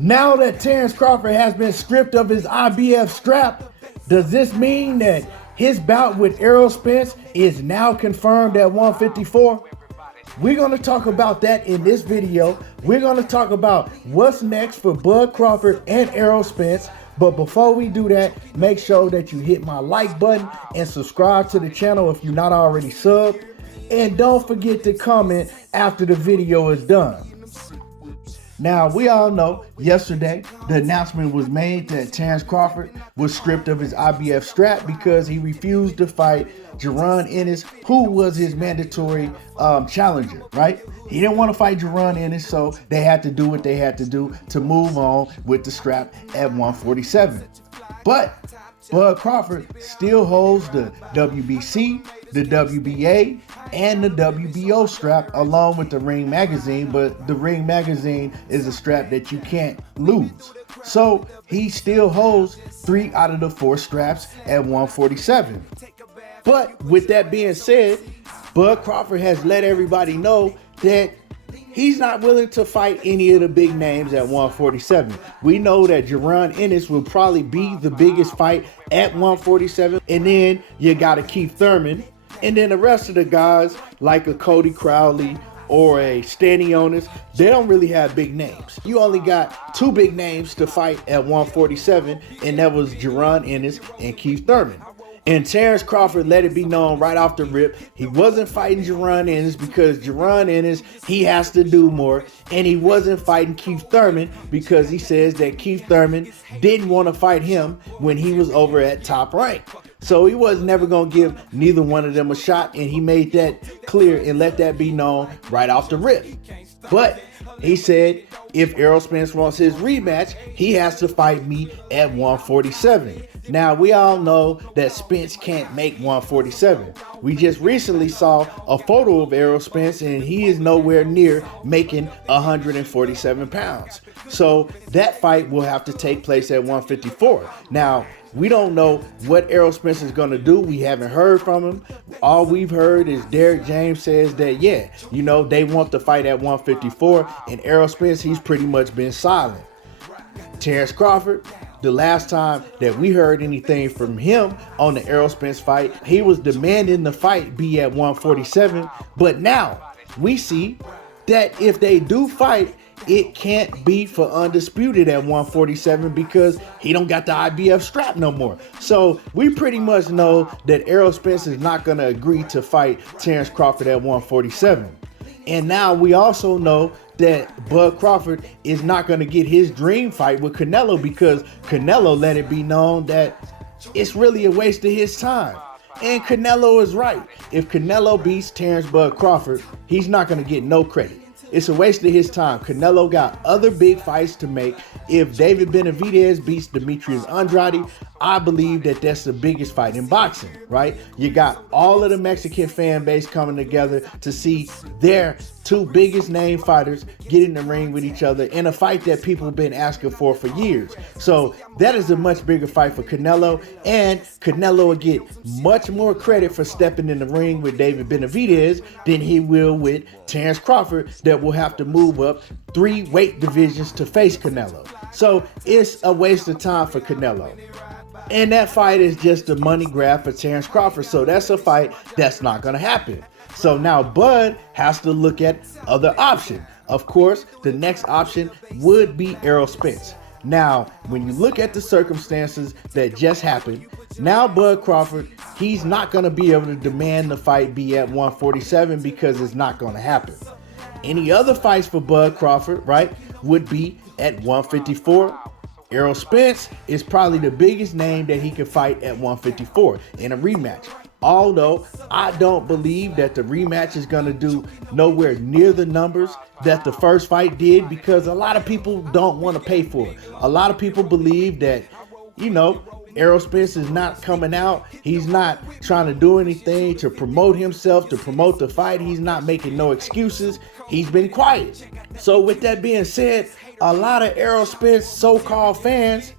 Now that Terence Crawford has been stripped of his IBF strap, does this mean that his bout with Errol Spence is now confirmed at 154? We're going to talk about that in this video. We're going to talk about what's next for Bud Crawford and Errol Spence. But before we do that, make sure that you hit my like button and subscribe to the channel if you're not already subbed. And don't forget to comment after the video is done. Now, we all know yesterday the announcement was made that Terence Crawford was stripped of his IBF strap because he refused to fight Jaron Ennis, who was his mandatory challenger, right? He didn't want to fight Jaron Ennis, so they had to do what they had to do to move on with the strap at 147. But Bud Crawford still holds the WBC, the WBA, and the WBO strap along with the Ring Magazine, but the Ring Magazine is a strap that you can't lose. So he still holds 3 out of the 4 straps at 147. But with that being said, Bud Crawford has let everybody know that he's not willing to fight any of the big names at 147. We know that Jaron Ennis will probably be the biggest fight at 147. And then you got a Keith Thurman. And then the rest of the guys like a Cody Crowley or a Stanionis, they don't really have big names. You only got 2 big names to fight at 147, and that was Jaron Ennis and Keith Thurman. And Terence Crawford let it be known right off the rip, he wasn't fighting Jaron Ennis because Jaron Ennis, he has to do more. And he wasn't fighting Keith Thurman because he says that Keith Thurman didn't want to fight him when he was over at Top Rank. So he was never going to give neither one of them a shot, and he made that clear and let that be known right off the rip. But he said if Errol Spence wants his rematch, he has to fight me at 147. Now, we all know that Spence can't make 147. We just recently saw a photo of Errol Spence, and he is nowhere near making 147 pounds. So that fight will have to take place at 154. Now, we don't know what Errol Spence is going to do. We haven't heard from him. All we've heard is Derek James says that, they want to fight at 154. And Errol Spence, he's pretty much been silent. Terence Crawford, the last time that we heard anything from him on the Errol Spence fight, he was demanding the fight be at 147. But now we see that if they do fight, it can't be for undisputed at 147 because he don't got the IBF strap no more. So we pretty much know that Errol Spence is not going to agree to fight Terence Crawford at 147. And now we also know that Bud Crawford is not going to get his dream fight with Canelo because Canelo let it be known that it's really a waste of his time. And Canelo is right. If Canelo beats Terence Bud Crawford, he's not going to get no credit. It's a waste of his time. Canelo got other big fights to make. If David Benavidez beats Demetrius Andrade, I believe that that's the biggest fight in boxing, right? You got all of the Mexican fan base coming together to see their 2 biggest name fighters get in the ring with each other in a fight that people have been asking for years. So that is a much bigger fight for Canelo, and Canelo will get much more credit for stepping in the ring with David Benavidez than he will with Terence Crawford that will have to move up 3 weight divisions to face Canelo. So it's a waste of time for Canelo. And that fight is just a money grab for Terence Crawford. So that's a fight that's not going to happen. So now Bud has to look at other options. Of course, the next option would be Errol Spence. Now, when you look at the circumstances that just happened, now Bud Crawford, he's not going to be able to demand the fight be at 147 because it's not going to happen. Any other fights for Bud Crawford, right, would be at 154. Errol Spence is probably the biggest name that he could fight at 154 in a rematch. Although I don't believe that the rematch is going to do nowhere near the numbers that the first fight did because a lot of people don't want to pay for it. A lot of people believe that, Errol Spence is not coming out. He's not trying to do anything to promote himself, to promote the fight. He's not making no excuses. He's been quiet. So with that being said, a lot of Errol Spence so-called fans,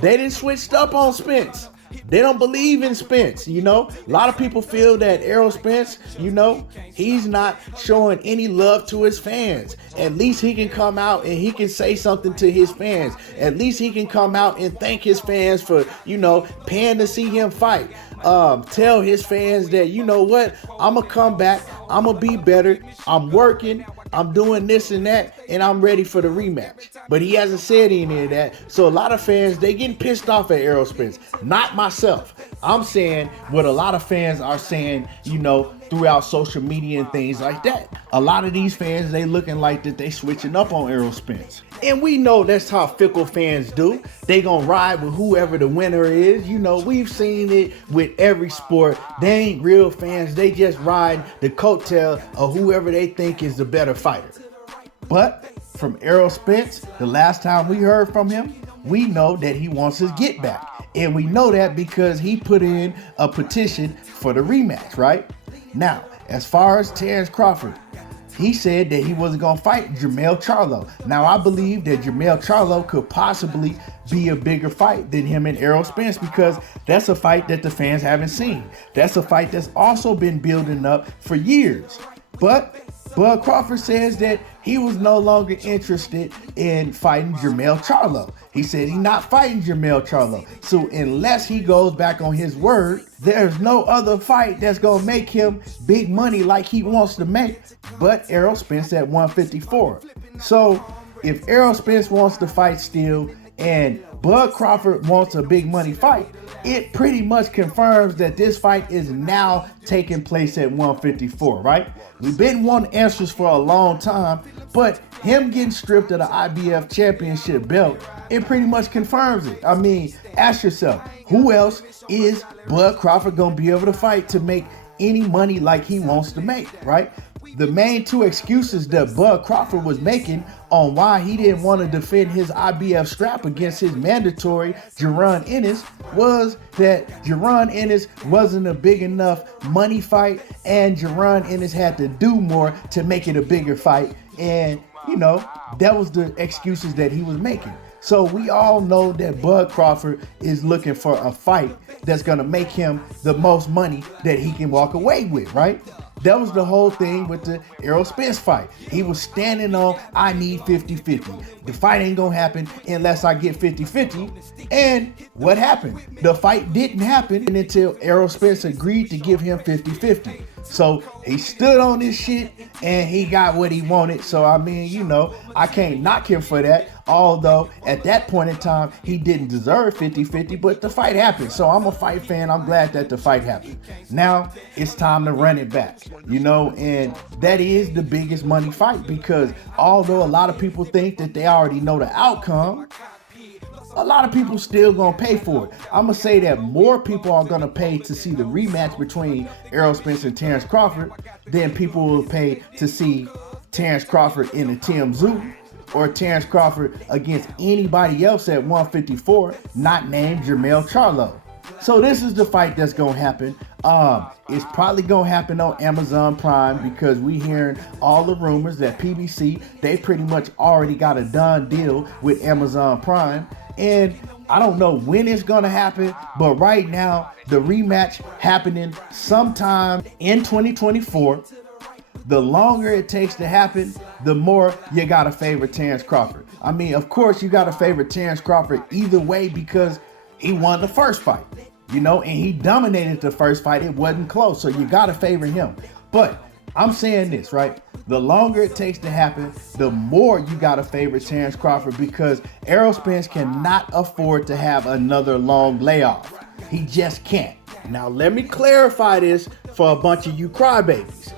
they done switched up on Spence. They don't believe in Spence, you know. A lot of people feel that Errol Spence, you know, he's not showing any love to his fans. At least he can come out and he can say something to his fans. At least he can come out and thank his fans for, you know, paying to see him fight. Tell his fans that, you know what, I'm going to come back. I'm going to be better. I'm working. I'm doing this and that, and I'm ready for the rematch. But he hasn't said any of that. So a lot of fans, they getting pissed off at Errol Spence. Not myself. I'm saying what a lot of fans are saying, you know, throughout social media and things like that. A lot of these fans, they looking like that they switching up on Errol Spence. And we know that's how fickle fans do. They gonna ride with whoever the winner is. You know, we've seen it with every sport. They ain't real fans. They just ride the coattail of whoever they think is the better fighter. But from Errol Spence, the last time we heard from him, we know that he wants his get back. And we know that because he put in a petition for the rematch, right? Now, as far as Terence Crawford, he said that he wasn't going to fight Jermell Charlo. Now, I believe that Jermell Charlo could possibly be a bigger fight than him and Errol Spence because that's a fight that the fans haven't seen. That's a fight that's also been building up for years. But Bud Crawford says that he was no longer interested in fighting Jermell Charlo. He said he's not fighting Jermell Charlo. So unless he goes back on his word, there's no other fight that's going to make him big money like he wants to make but Errol Spence at 154. So if Errol Spence wants to fight still and Bud Crawford wants a big money fight, it pretty much confirms that this fight is now taking place at 154, right? We've been wanting answers for a long time, but him getting stripped of the IBF championship belt, it pretty much confirms it. I mean, ask yourself, who else is Bud Crawford going to be able to fight to make any money like he wants to make, right? The main two excuses that Bud Crawford was making on why he didn't want to defend his IBF strap against his mandatory Jaron Ennis was that Jaron Ennis wasn't a big enough money fight and Jaron Ennis had to do more to make it a bigger fight. And, you know, that was the excuses that he was making. So we all know that Bud Crawford is looking for a fight that's going to make him the most money that he can walk away with, right? That was the whole thing with the Errol Spence fight. He was standing on, I need 50-50. The fight ain't gonna happen unless I get 50-50. And what happened? The fight didn't happen until Errol Spence agreed to give him 50-50. So he stood on this shit and he got what he wanted. So I mean, you know, I can't knock him for that. Although at that point in time, he didn't deserve 50-50, but the fight happened. So I'm a fight fan. I'm glad that the fight happened. Now it's time to run it back, you know, and that is the biggest money fight because although a lot of people think that they already know the outcome, a lot of people still gonna pay for it. I'm gonna say that more people are gonna pay to see the rematch between Errol Spence and Terence Crawford than people will pay to see Terence Crawford in a Tim Tszyu or Terence Crawford against anybody else at 154, not named Jermell Charlo. So this is the fight that's gonna happen. It's probably gonna happen on Amazon Prime because we hearing all the rumors that PBC, they pretty much already got a done deal with Amazon Prime. And I don't know when it's gonna happen, but right now the rematch happening sometime in 2024. The longer it takes to happen, the more you gotta favor Terence Crawford. I mean, of course you gotta favor Terence Crawford either way because he won the first fight, you know, and he dominated the first fight. It wasn't close, so you gotta favor him. But I'm saying this, right? The longer it takes to happen, the more you gotta favor Terence Crawford because Errol Spence cannot afford to have another long layoff. He just can't. Now let me clarify this for a bunch of you crybabies.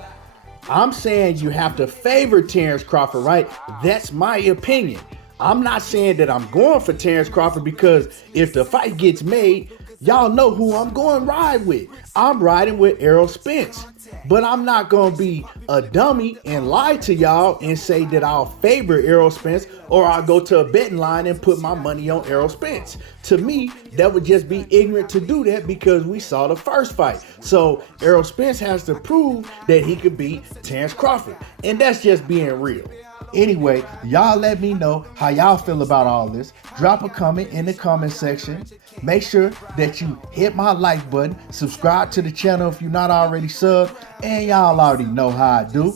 I'm saying you have to favor Terence Crawford, right? That's my opinion. I'm not saying that I'm going for Terence Crawford because if the fight gets made, y'all know who I'm going to ride with. I'm riding with Errol Spence. But I'm not going to be a dummy and lie to y'all and say that I'll favor Errol Spence or I'll go to a betting line and put my money on Errol Spence. To me, that would just be ignorant to do that because we saw the first fight. So Errol Spence has to prove that he could beat Terence Crawford. And that's just being real. Anyway, y'all let me know how y'all feel about all this. Drop a comment in the comment section. Make sure that you hit my like button. Subscribe to the channel if you're not already subbed. And y'all already know how I do.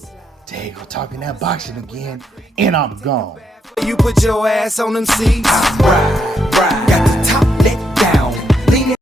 There you go, talking that boxing again. And I'm gone. You put your ass on them seats. Right.